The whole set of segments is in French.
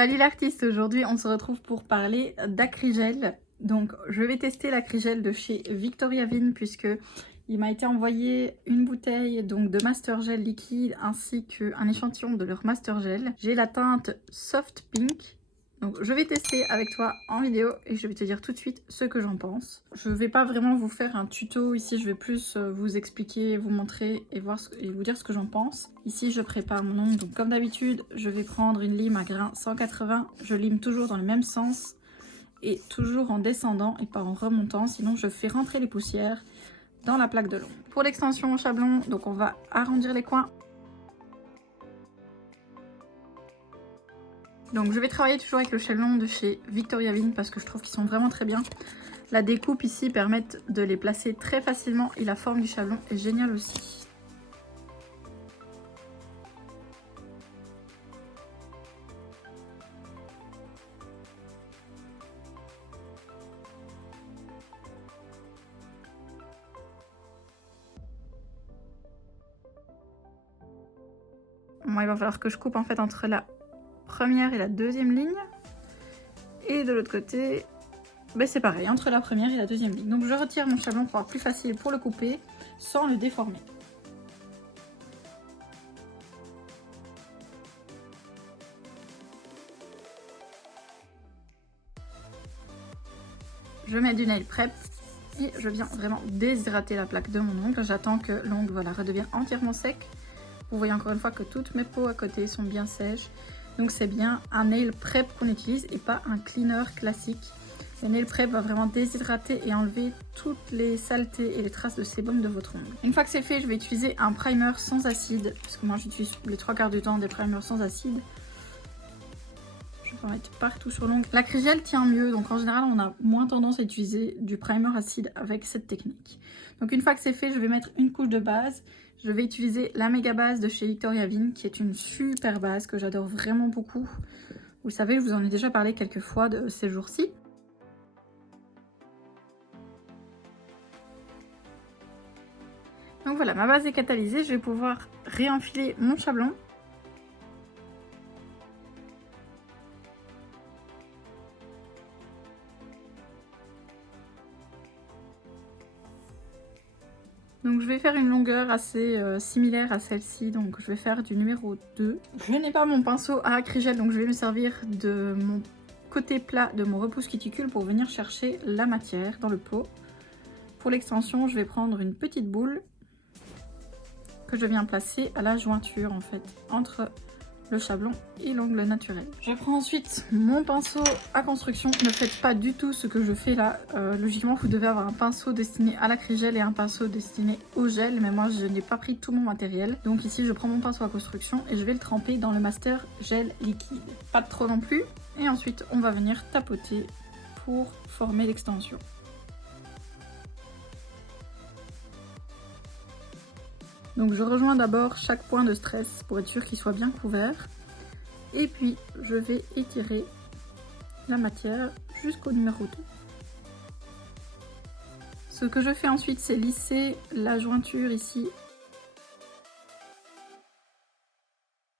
Salut l'artiste, aujourd'hui on se retrouve pour parler d'acrygel. Donc je vais tester l'acrygel de chez Victoria ViN puisque il m'a été envoyé une bouteille donc de Master Gel liquide ainsi qu'un échantillon de leur Master Gel. J'ai la teinte Soft Pink. Donc je vais tester avec toi en vidéo et je vais te dire tout de suite ce que j'en pense. Je vais pas vraiment vous faire un tuto ici, je vais plus vous expliquer, vous montrer et vous dire ce que j'en pense. Ici je prépare mon ongle, donc comme d'habitude je vais prendre une lime à grain 180. Je lime toujours dans le même sens et toujours en descendant et pas en remontant, sinon je fais rentrer les poussières dans la plaque de l'ongle. Pour l'extension au chablon, donc on va arrondir les coins. Donc je vais travailler toujours avec le chablon de chez Victoria ViN parce que je trouve qu'ils sont vraiment très bien. La découpe ici permet de les placer très facilement et la forme du chablon est géniale aussi. Moi, il va falloir que je coupe en fait entre la première et la deuxième ligne. Et de l'autre côté, ben c'est pareil, entre la première et la deuxième ligne. Donc je retire mon chablon pour avoir plus facile pour le couper sans le déformer. Je mets du nail prep et je viens vraiment déshydrater la plaque de mon ongle. J'attends que l'ongle voilà, redevienne entièrement sec. Vous voyez encore une fois que toutes mes peaux à côté sont bien sèches. Donc c'est bien un nail prep qu'on utilise et pas un cleaner classique. Le nail prep va vraiment déshydrater et enlever toutes les saletés et les traces de sébum de votre ongle. Une fois que c'est fait, je vais utiliser un primer sans acide. Parce que moi j'utilise les 3/4 du temps des primers sans acide. Je vais en mettre partout sur l'ongle. L'acrygel tient mieux, donc en général on a moins tendance à utiliser du primer acide avec cette technique. Donc une fois que c'est fait, je vais mettre une couche de base. Je vais utiliser la méga base de chez Victoria ViN qui est une super base que j'adore vraiment beaucoup. Vous savez, je vous en ai déjà parlé quelques fois de ces jours-ci. Donc voilà, ma base est catalysée, je vais pouvoir réenfiler mon chablon. Donc je vais faire une longueur assez similaire à celle-ci, donc je vais faire du numéro 2. Je n'ai pas mon pinceau à acrygel, donc je vais me servir de mon côté plat de mon repousse cuticule pour venir chercher la matière dans le pot. Pour l'extension, je vais prendre une petite boule que je viens placer à la jointure en fait, entre le chablon et l'ongle naturel. Je prends ensuite mon pinceau à construction. Ne faites pas du tout ce que je fais là. Logiquement, vous devez avoir un pinceau destiné à l'acrygel et un pinceau destiné au gel. Mais moi, je n'ai pas pris tout mon matériel. Donc ici, je prends mon pinceau à construction et je vais le tremper dans le Master Gel liquide. Pas trop non plus. Et ensuite, on va venir tapoter pour former l'extension. Donc je rejoins d'abord chaque point de stress pour être sûr qu'il soit bien couvert. Et puis je vais étirer la matière jusqu'au numéro 2. Ce que je fais ensuite, c'est lisser la jointure ici.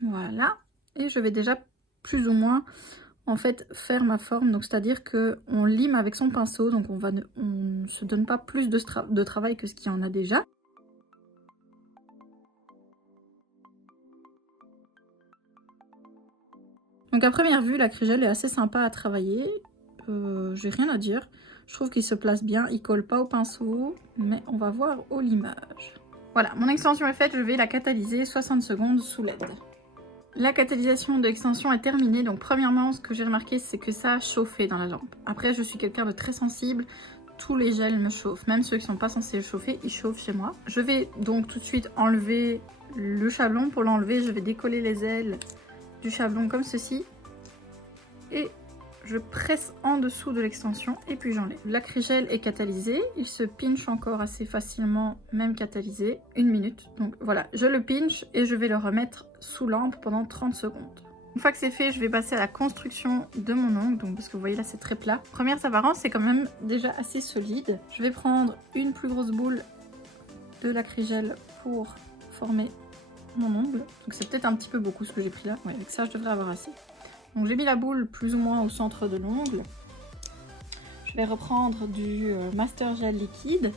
Voilà. Et je vais déjà plus ou moins en fait faire ma forme. Donc c'est-à-dire qu'on lime avec son pinceau. Donc on ne se donne pas plus de travail que ce qu'il y en a déjà. Donc à première vue, l'acrygel est assez sympa à travailler, j'ai rien à dire. Je trouve qu'il se place bien, il colle pas au pinceau, mais on va voir au limage. Voilà, mon extension est faite, je vais la catalyser 60 secondes sous LED. La catalysation de l'extension est terminée, donc premièrement, ce que j'ai remarqué, c'est que ça a chauffé dans la lampe. Après, je suis quelqu'un de très sensible, tous les gels me chauffent, même ceux qui sont pas censés chauffer, ils chauffent chez moi. Je vais donc tout de suite enlever le chablon. Pour l'enlever, je vais décoller les ailes du chablon comme ceci et je presse en dessous de l'extension et puis j'enlève. L'acrygel est catalysé, il se pinche encore assez facilement, même catalysé, 1 minute. Donc voilà, je le pinche et je vais le remettre sous lampe pendant 30 secondes. Une fois que c'est fait, je vais passer à la construction de mon ongle, donc parce que vous voyez là c'est très plat. Première apparence, c'est quand même déjà assez solide. Je vais prendre une plus grosse boule de l'acrygel pour former mon ongle. Donc c'est peut-être un petit peu beaucoup ce que j'ai pris là. Ouais, avec ça je devrais avoir assez. Donc j'ai mis la boule plus ou moins au centre de l'ongle. Je vais reprendre du Master Gel liquide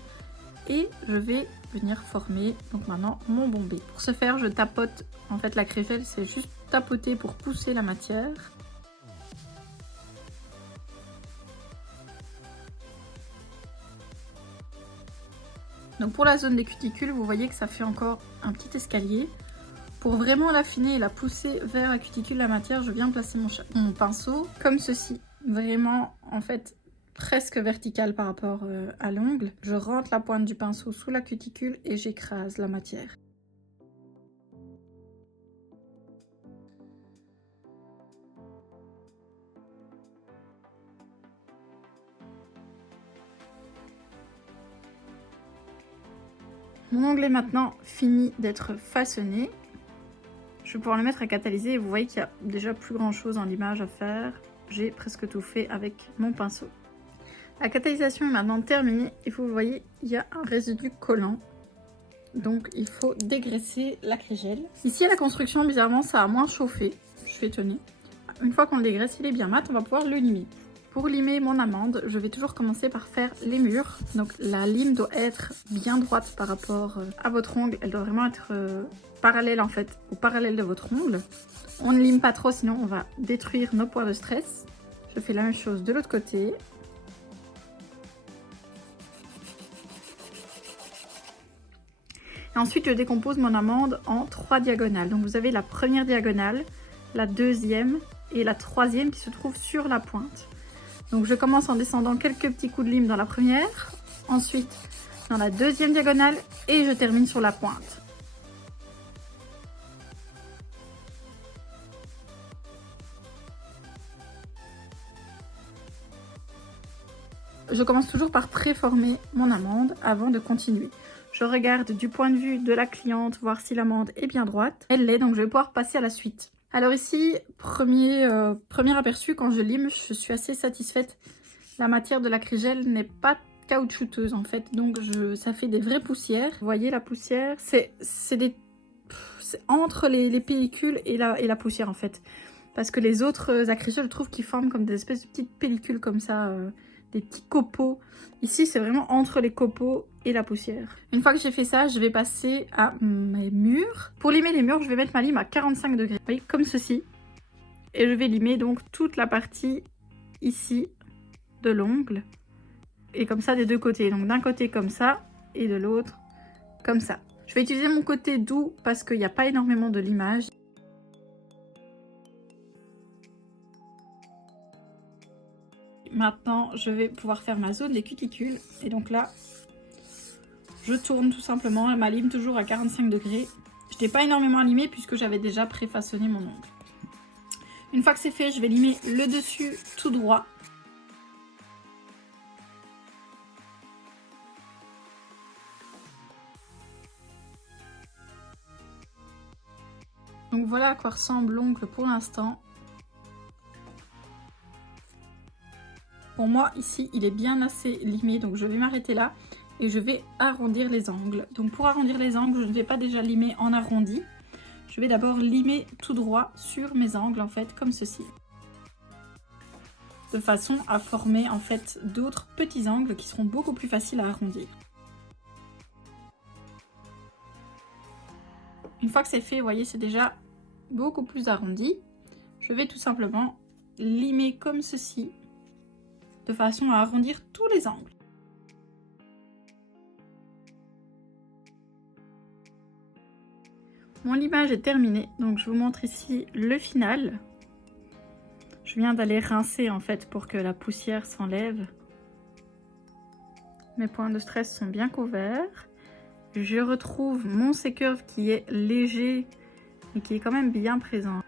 et je vais venir former donc maintenant mon bombé. Pour ce faire, je tapote. En fait, la craie gel, c'est juste tapoter pour pousser la matière. Donc pour la zone des cuticules, vous voyez que ça fait encore un petit escalier. Pour vraiment l'affiner et la pousser vers la cuticule, la matière, je viens placer mon pinceau comme ceci. Vraiment, en fait, presque vertical par rapport à l'ongle. Je rentre la pointe du pinceau sous la cuticule et j'écrase la matière. Mon ongle est maintenant fini d'être façonné. Je vais pouvoir le mettre à catalyser et vous voyez qu'il y a déjà plus grand chose dans l'image à faire. J'ai presque tout fait avec mon pinceau. La catalysation est maintenant terminée et vous voyez, il y a un résidu collant. Donc il faut dégraisser la craie gel. Ici à la construction, bizarrement, ça a moins chauffé. Je suis étonnée. Une fois qu'on le dégraisse, il est bien mat, on va pouvoir le limer. Pour limer mon amande, je vais toujours commencer par faire les murs. Donc la lime doit être bien droite par rapport à votre ongle. Elle doit vraiment être parallèle en fait, au parallèle de votre ongle. On ne lime pas trop, sinon on va détruire nos points de stress. Je fais la même chose de l'autre côté. Et ensuite, je décompose mon amande en 3 diagonales. Donc vous avez la première diagonale, la deuxième et la troisième qui se trouvent sur la pointe. Donc je commence en descendant quelques petits coups de lime dans la première, ensuite dans la deuxième diagonale et je termine sur la pointe. Je commence toujours par préformer mon amande avant de continuer. Je regarde du point de vue de la cliente, voir si l'amande est bien droite. Elle l'est, donc je vais pouvoir passer à la suite. Alors ici, premier aperçu, quand je lime, je suis assez satisfaite. La matière de la craie gel n'est pas caoutchouteuse en fait, donc ça fait des vraies poussières. Vous voyez la poussière, c'est entre les pellicules et la poussière en fait. Parce que les autres acrygels, je trouve qu'ils forment comme des espèces de petites pellicules comme ça, des petits copeaux. Ici, c'est vraiment entre les copeaux et la poussière. Une fois que j'ai fait ça, je vais passer à mes murs. Pour limer les murs, je vais mettre ma lime à 45 degrés. Vous voyez, comme ceci. Et je vais limer donc toute la partie ici de l'ongle. Et comme ça des deux côtés. Donc d'un côté comme ça et de l'autre comme ça. Je vais utiliser mon côté doux parce qu'il n'y a pas énormément de limage. Maintenant, je vais pouvoir faire ma zone des cuticules. Et donc là, je tourne tout simplement. Ma lime toujours à 45 degrés. Je n'ai pas énormément à limer puisque j'avais déjà préfaçonné mon ongle. Une fois que c'est fait, je vais limer le dessus tout droit. Donc voilà à quoi ressemble l'ongle pour l'instant. Pour moi, ici, il est bien assez limé, donc je vais m'arrêter là et je vais arrondir les angles. Donc pour arrondir les angles, je ne vais pas déjà limer en arrondi. Je vais d'abord limer tout droit sur mes angles, en fait, comme ceci. De façon à former, en fait, d'autres petits angles qui seront beaucoup plus faciles à arrondir. Une fois que c'est fait, vous voyez, c'est déjà beaucoup plus arrondi. Je vais tout simplement limer comme ceci, de façon à arrondir tous les angles. Mon limage est terminé, donc je vous montre ici le final. Je viens d'aller rincer en fait pour que la poussière s'enlève. Mes points de stress sont bien couverts. Je retrouve mon C-curve qui est léger mais qui est quand même bien présent.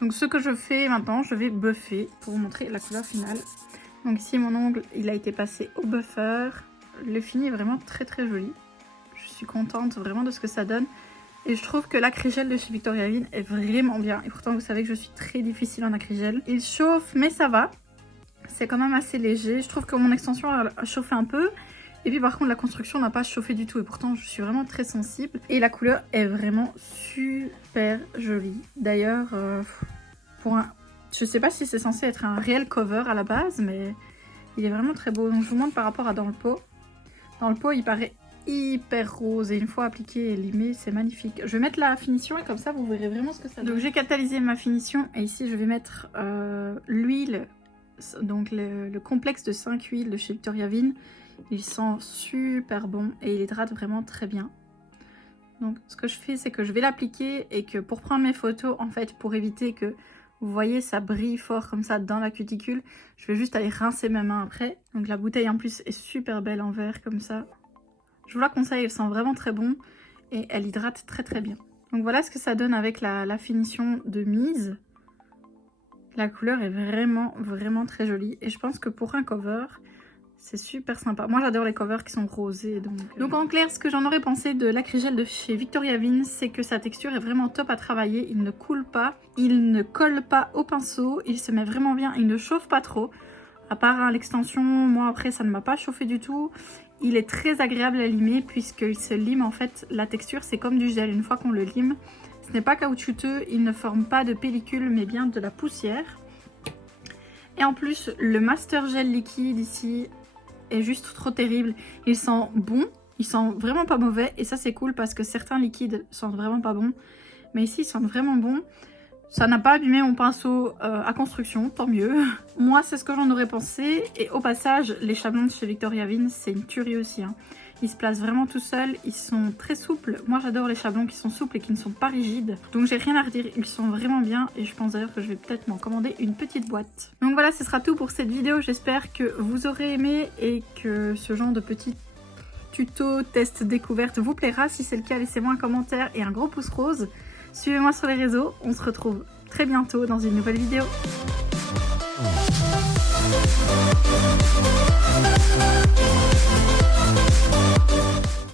Donc ce que je fais maintenant, je vais buffer pour vous montrer la couleur finale. Donc ici mon ongle, il a été passé au buffer. Le fini est vraiment très très joli. Je suis contente vraiment de ce que ça donne. Et je trouve que l'acrygel de chez Victoria Vigne est vraiment bien. Et pourtant vous savez que je suis très difficile en acrygel. Il chauffe mais ça va. C'est quand même assez léger. Je trouve que mon extension a chauffé un peu. Et puis par contre la construction n'a pas chauffé du tout et pourtant je suis vraiment très sensible. Et la couleur est vraiment super jolie. D'ailleurs, je sais pas si c'est censé être un réel cover à la base, mais il est vraiment très beau. Donc je vous montre par rapport à dans le pot. Dans le pot il paraît hyper rose et une fois appliqué et limé c'est magnifique. Je vais mettre la finition et comme ça vous verrez vraiment ce que ça donne. Donc j'ai catalysé ma finition et ici je vais mettre l'huile, donc le complexe de 5 huiles de chez Victoria Vin. Il sent super bon et il hydrate vraiment très bien. Donc ce que je fais c'est que je vais l'appliquer et que pour prendre mes photos en fait, pour éviter que vous voyez ça brille fort comme ça dans la cuticule, je vais juste aller rincer mes mains après. Donc la bouteille en plus est super belle en verre comme ça. Je vous la conseille, elle sent vraiment très bon et elle hydrate très très bien. Donc voilà ce que ça donne avec la finition de mise. La couleur est vraiment vraiment très jolie et je pense que pour un cover, c'est super sympa. Moi j'adore les covers qui sont rosés. Donc en clair, ce que j'en aurais pensé de l'acrygel de chez Victoria Vin, c'est que sa texture est vraiment top à travailler. Il ne coule pas, il ne colle pas au pinceau, il se met vraiment bien, il ne chauffe pas trop. À part l'extension, moi après ça ne m'a pas chauffé du tout. Il est très agréable à limer puisqu'il se lime en fait, la texture c'est comme du gel. Une fois qu'on le lime, ce n'est pas caoutchouteux, il ne forme pas de pellicule mais bien de la poussière. Et en plus le master gel liquide ici est juste trop terrible. Il sent bon, il sent vraiment pas mauvais et ça c'est cool parce que certains liquides sentent vraiment pas bon. Mais ici ils sentent vraiment bon. Ça n'a pas abîmé mon pinceau à construction, tant mieux. Moi, c'est ce que j'en aurais pensé. Et au passage, les chablons de chez Victoria Vin, c'est une tuerie aussi. Hein. Ils se placent vraiment tout seuls, ils sont très souples. Moi, j'adore les chablons qui sont souples et qui ne sont pas rigides. Donc, j'ai rien à redire, ils sont vraiment bien. Et je pense d'ailleurs que je vais peut-être m'en commander une petite boîte. Donc voilà, ce sera tout pour cette vidéo. J'espère que vous aurez aimé et que ce genre de petit tuto, test, découverte vous plaira. Si c'est le cas, laissez-moi un commentaire et un gros pouce rose. Suivez-moi sur les réseaux, on se retrouve très bientôt dans une nouvelle vidéo.